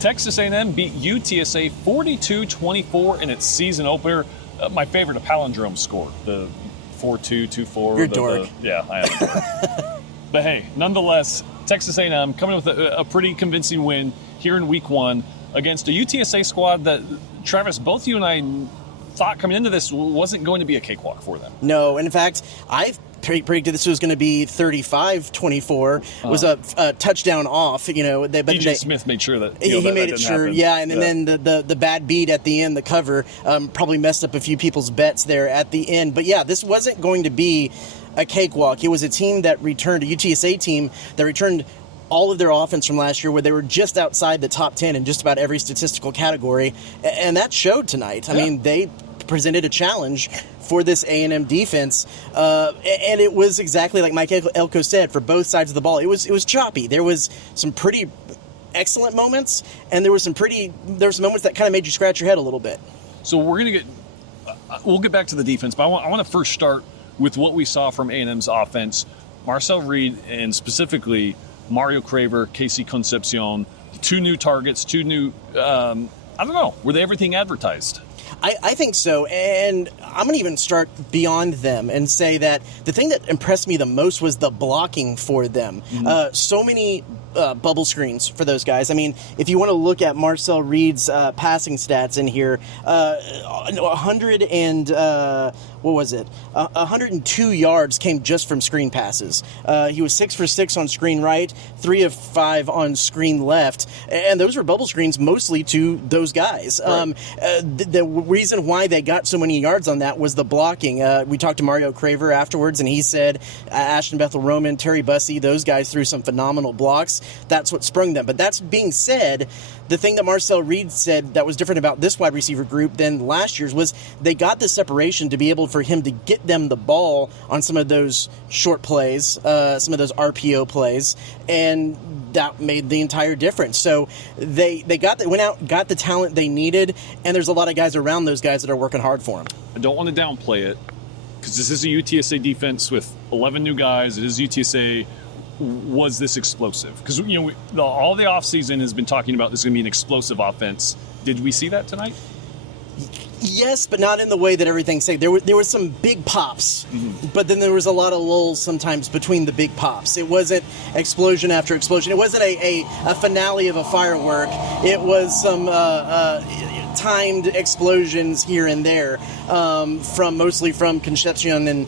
Texas A&M beat UTSA 42-24 in its season opener. My favorite, a palindrome score, the 4-2, 2-4. You're a dork. Yeah, I am a dork. But hey, nonetheless, Texas A&M coming with a pretty convincing win here in week one against a UTSA squad that, Travis, both you and I thought coming into this wasn't going to be a cakewalk for them. No, and in fact, I predicted this was going to be 35-24. It was a touchdown off, but DJ Smith made sure that he that made it sure, happen. yeah, and then the bad beat at the end, the cover, probably messed up a few people's bets there at the end. But yeah, this wasn't going to be a cakewalk. It was a team that returned, a UTSA team that returned all of their offense from last year, where they were just outside the top 10 in just about every statistical category, and that showed tonight. I mean, they presented a challenge for this A&M defense, and it was exactly like Mike Elko said, for both sides of the ball. It was choppy. There was some pretty excellent moments, and there were some moments that kind of made you scratch your head a little bit. So we'll get back to the defense, but I want to first start with what we saw from A&M's offense. Marcel Reed, and specifically Mario Craver, Casey Concepcion, 2 new targets, 2 new, I don't know, were they everything advertised? I think so, and I'm going to even start beyond them and say that the thing that impressed me the most was the blocking for them. Mm-hmm. So many bubble screens for those guys. I mean, if you want to look at Marcel Reed's passing stats in here, 102 yards came just from screen passes. He was 6 for 6 on screen right, 3 of 5 on screen left, and those were bubble screens mostly to those guys. Right. The reason why they got so many yards on that was the blocking. We talked to Mario Craver afterwards, and he said Ashton Bethel-Roman, Terry Bussey, those guys threw some phenomenal blocks. That's what sprung them. But that's being said, the thing that Marcel Reed said that was different about this wide receiver group than last year's was they got the separation to be able for him to get them the ball on some of those short plays, some of those RPO plays, and that made the entire difference. So they went out, got the talent they needed, and there's a lot of guys around those guys that are working hard for them. I don't want to downplay it, because this is a UTSA defense with 11 new guys. It is UTSA. Was this explosive? Because all the offseason has been talking about this is going to be an explosive offense. Did we see that tonight? Yes, but not in the way that everything's saying. There were some big pops, but then there was a lot of lulls sometimes between the big pops. It wasn't explosion after explosion. It wasn't a finale of a firework. It was some timed explosions here and there, mostly from Concepcion and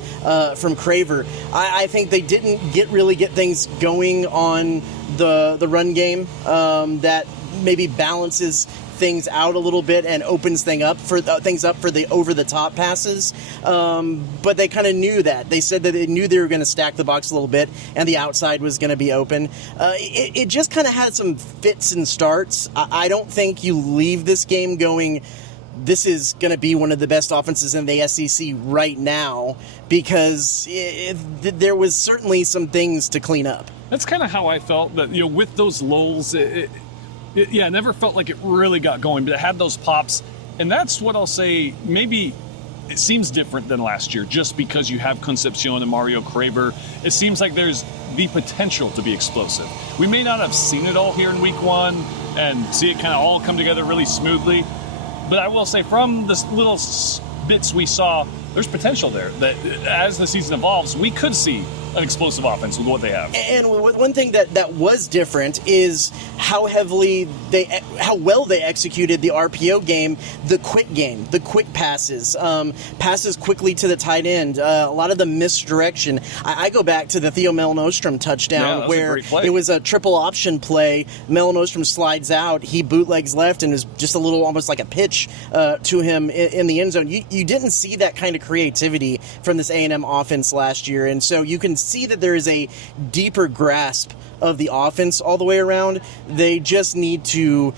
from Craver. I think they didn't really get things going on the run game that maybe balances things out a little bit and opens things up for the over-the-top passes. But they kind of knew that. They said that they knew they were going to stack the box a little bit and the outside was going to be open. It just kind of had some fits and starts. I don't think you leave this game going, this is going to be one of the best offenses in the SEC right now, because there was certainly some things to clean up. That's kind of how I felt, that with those lulls, it never felt like it really got going, but it had those pops. And that's what I'll say, maybe it seems different than last year just because you have Concepcion and Mario Craver. It seems like there's the potential to be explosive. We may not have seen it all here in week one and see it kind of all come together really smoothly, but I will say from the little bits we saw, there's potential there that as the season evolves, we could see an explosive offense with what they have. And one thing that was different is how well they executed the RPO game, the quick passes, passes quickly to the tight end, a lot of the misdirection. I go back to the Theo Melnostrom touchdown where it was a triple option play. Melnostrom slides out, he bootlegs left, and is just a little almost like a pitch to him in the end zone. You didn't see that kind of creativity from this A&M offense last year, and so you can see that there is a deeper grasp of the offense all the way around. They just need to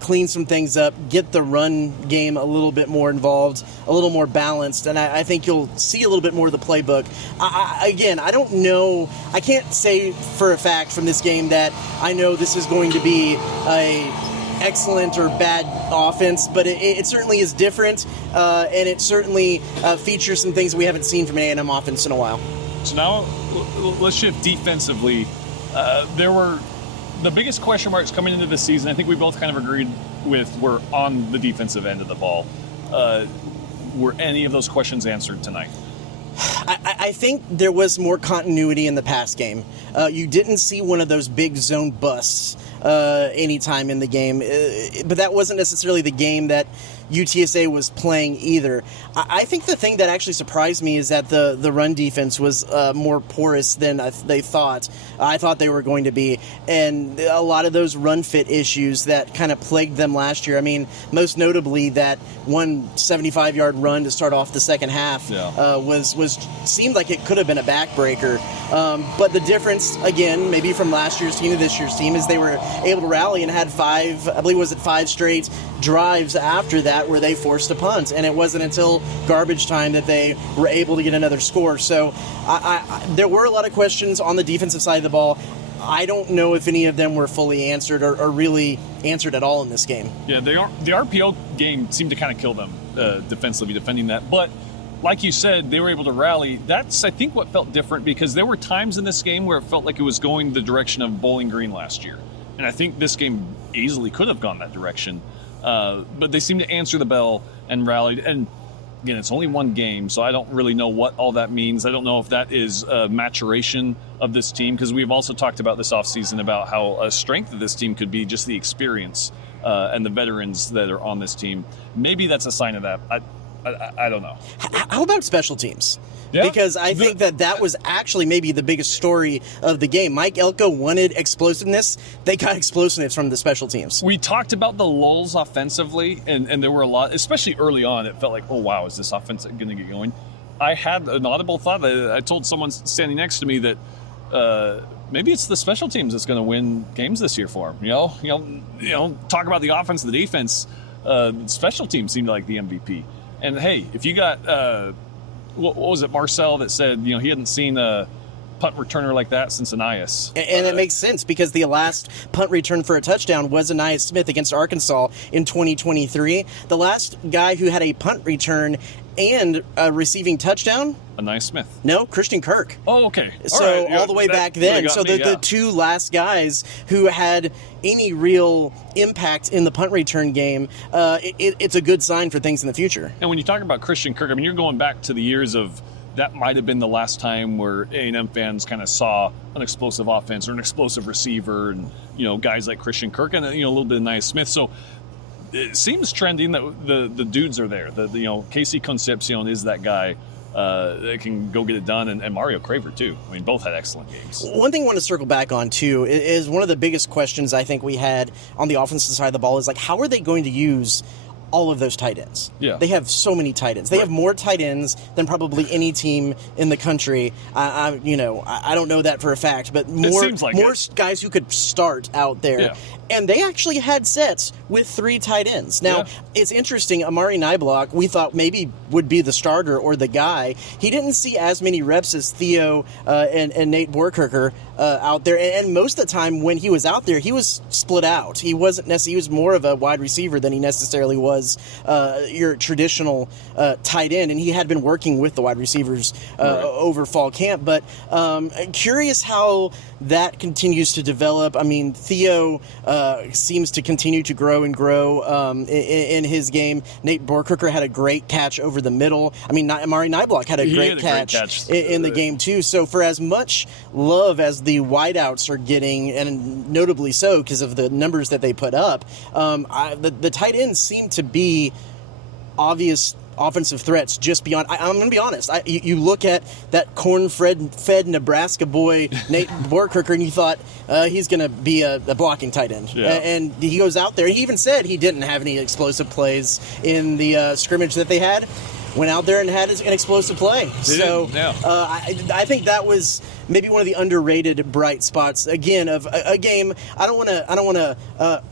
clean some things up, get the run game a little bit more involved, a little more balanced, and I think you'll see a little bit more of the playbook. I don't know. I can't say for a fact from this game that I know this is going to be a excellent or bad offense, but it certainly is different, and it certainly features some things we haven't seen from an A&M offense in a while. So now let's shift defensively. There the biggest question marks coming into the season, I think we both kind of agreed with, were on the defensive end of the ball. Were any of those questions answered tonight? I think there was more continuity in the pass game. You didn't see one of those big zone busts anytime in the game, but that wasn't necessarily the game that UTSA was playing either. I think the thing that actually surprised me is that the run defense was more porous than they thought. I thought they were going to be, and a lot of those run fit issues that kind of plagued them last year. I mean, most notably that one 75-yard run to start off the second half seemed like it could have been a backbreaker. But the difference, again, maybe from last year's team to this year's team, is they were able to rally and had five straight drives after that where they forced a punt, and it wasn't until garbage time that they were able to get another score. So there were a lot of questions on the defensive side of the ball. I don't know if any of them were fully answered or really answered at all in this game. Yeah, the RPO game seemed to kind of kill them defensively, defending that. But like you said, they were able to rally. That's, I think, what felt different, because there were times in this game where it felt like it was going the direction of Bowling Green last year. And I think this game easily could have gone that direction. But they seemed to answer the bell and rallied. And again, it's only one game, so I don't really know what all that means. I don't know if that is a maturation of this team, because we've also talked about this offseason about how a strength of this team could be just the experience and the veterans that are on this team. Maybe that's a sign of that. I don't know. How about special teams? Yeah. Because I think that was actually maybe the biggest story of the game. Mike Elko wanted explosiveness. They got explosiveness from the special teams. We talked about the lulls offensively, and there were a lot, especially early on. It felt like, oh, wow, is this offense going to get going? I had an audible thought. I told someone standing next to me that maybe it's the special teams that's going to win games this year for them. You know, talk about the offense and the defense. The special teams seemed like the MVP. And hey, if you got what was it, Marcel, that said, he hadn't seen a punt returner like that since Anias. And it makes sense, because the last punt return for a touchdown was Anias Smith against Arkansas in 2023. The last guy who had a punt return and a receiving touchdown? Anias Smith. No, Christian Kirk. Oh, okay. So all the way back then. So the two last guys who had any real impact in the punt return game, it's a good sign for things in the future. And when you talk about Christian Kirk, I mean, you're going back to the years of that might have been the last time where A&M fans kind of saw an explosive offense or an explosive receiver, and guys like Christian Kirk and a little bit of Anias Smith. So it seems trending that the dudes are there. Casey Concepcion is that guy that can go get it done, and Mario Craver too. I mean, both had excellent games. One thing I want to circle back on too is one of the biggest questions I think we had on the offensive side of the ball is, like, how are they going to use all of those tight ends? Yeah. They have so many tight ends. They have more tight ends than probably any team in the country. I don't know that for a fact, but more guys who could start out there. Yeah. And they actually had sets with 3 tight ends. Now, It's interesting. Amari Nyblock, we thought maybe would be the starter or the guy. He didn't see as many reps as Theo and Nate Borkirker out there. And most of the time when he was out there, he was split out. He wasn't necessarily. He was more of a wide receiver than he necessarily was your traditional tight end. And he had been working with the wide receivers over fall camp. But curious how that continues to develop. I mean, Theo seems to continue to grow and grow in his game. Nate Borkirker had a great catch over the middle. I mean, Amari Nyblock had a great catch in the game too. So for as much love as the wideouts are getting, and notably so because of the numbers that they put up, the tight ends seem to be obvious offensive threats just beyond. I'm going to be honest. You look at that corn-fed Nebraska boy, Nate Borkirker, and you thought he's going to be a blocking tight end. Yeah. And he goes out there. He even said he didn't have any explosive plays in the scrimmage that they had. Went out there and had an explosive play. I think that was maybe one of the underrated bright spots. Again, of a game. I don't want to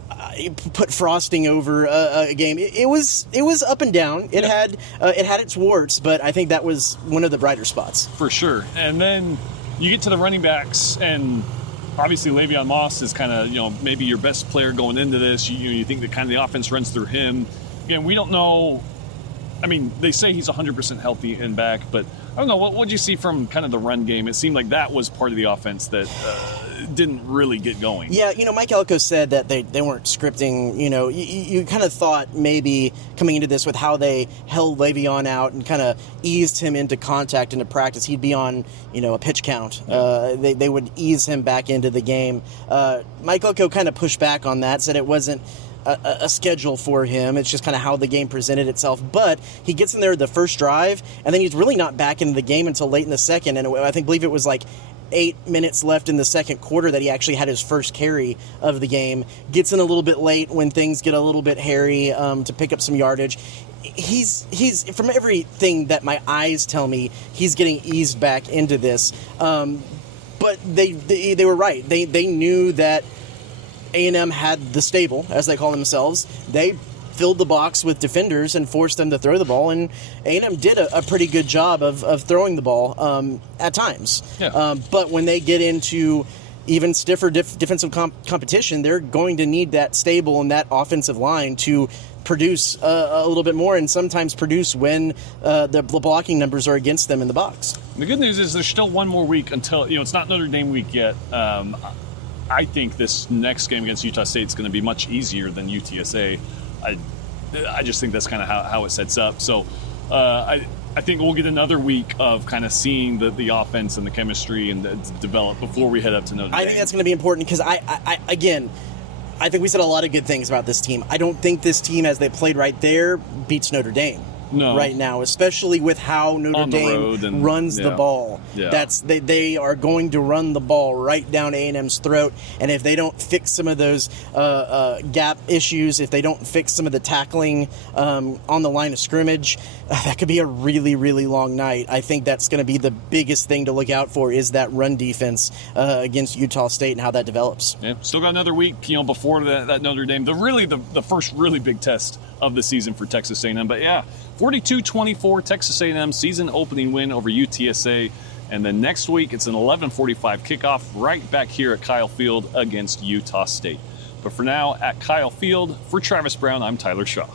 put frosting over a game. It was up and down. It had its warts, but I think that was one of the brighter spots for sure. And then you get to the running backs, and obviously Le'Veon Moss is kind of maybe your best player going into this. You think that kind of the offense runs through him. Again, we don't know I mean, they say he's 100% healthy and back, but I don't know. What did you see from kind of the run game? It seemed like that was part of the offense that didn't really get going. Yeah, Mike Elko said that they weren't scripting. You kind of thought maybe coming into this with how they held Le'Veon out and kind of eased him into contact into practice, he'd be on, a pitch count. They would ease him back into the game. Mike Elko kind of pushed back on that, said it wasn't a schedule for him. It's just kind of how the game presented itself. But he gets in there the first drive, and then he's really not back into the game until late in the second. And I believe it was like 8 minutes left in the second quarter that he actually had his first carry of the game. Gets in a little bit late when things get a little bit hairy to pick up some yardage. He's from everything that my eyes tell me, he's getting eased back into this. But they were right. They knew that A&M had the stable, as they call themselves. They filled the box with defenders and forced them to throw the ball, and A&M did a pretty good job of throwing the ball at times. Yeah. But when they get into even stiffer defensive competition, they're going to need that stable and that offensive line to produce a little bit more, and sometimes produce when the blocking numbers are against them in the box. The good news is there's still one more week until, it's not Notre Dame week yet. I think this next game against Utah State is going to be much easier than UTSA. I just think that's kind of how it sets up. So I think we'll get another week of kind of seeing the offense and the chemistry and develop before we head up to Notre Dame. I think that's going to be important because I think we said a lot of good things about this team. I don't think this team, as they played right there, beats Notre Dame. No. Right now, especially with how Notre Dame runs the ball. Yeah. They are going to run the ball right down A&M's throat, and if they don't fix some of those gap issues, if they don't fix some of the tackling on the line of scrimmage, that could be a really, really long night. I think that's going to be the biggest thing to look out for, is that run defense against Utah State and how that develops. Yeah, still got another week, before that Notre Dame, the first really big test of the season for Texas A&M. But yeah, 42-24 Texas A&M season opening win over UTSA. And then next week, it's an 11:45 kickoff right back here at Kyle Field against Utah State. But for now, at Kyle Field, for Travis Brown, I'm Tyler Shaw.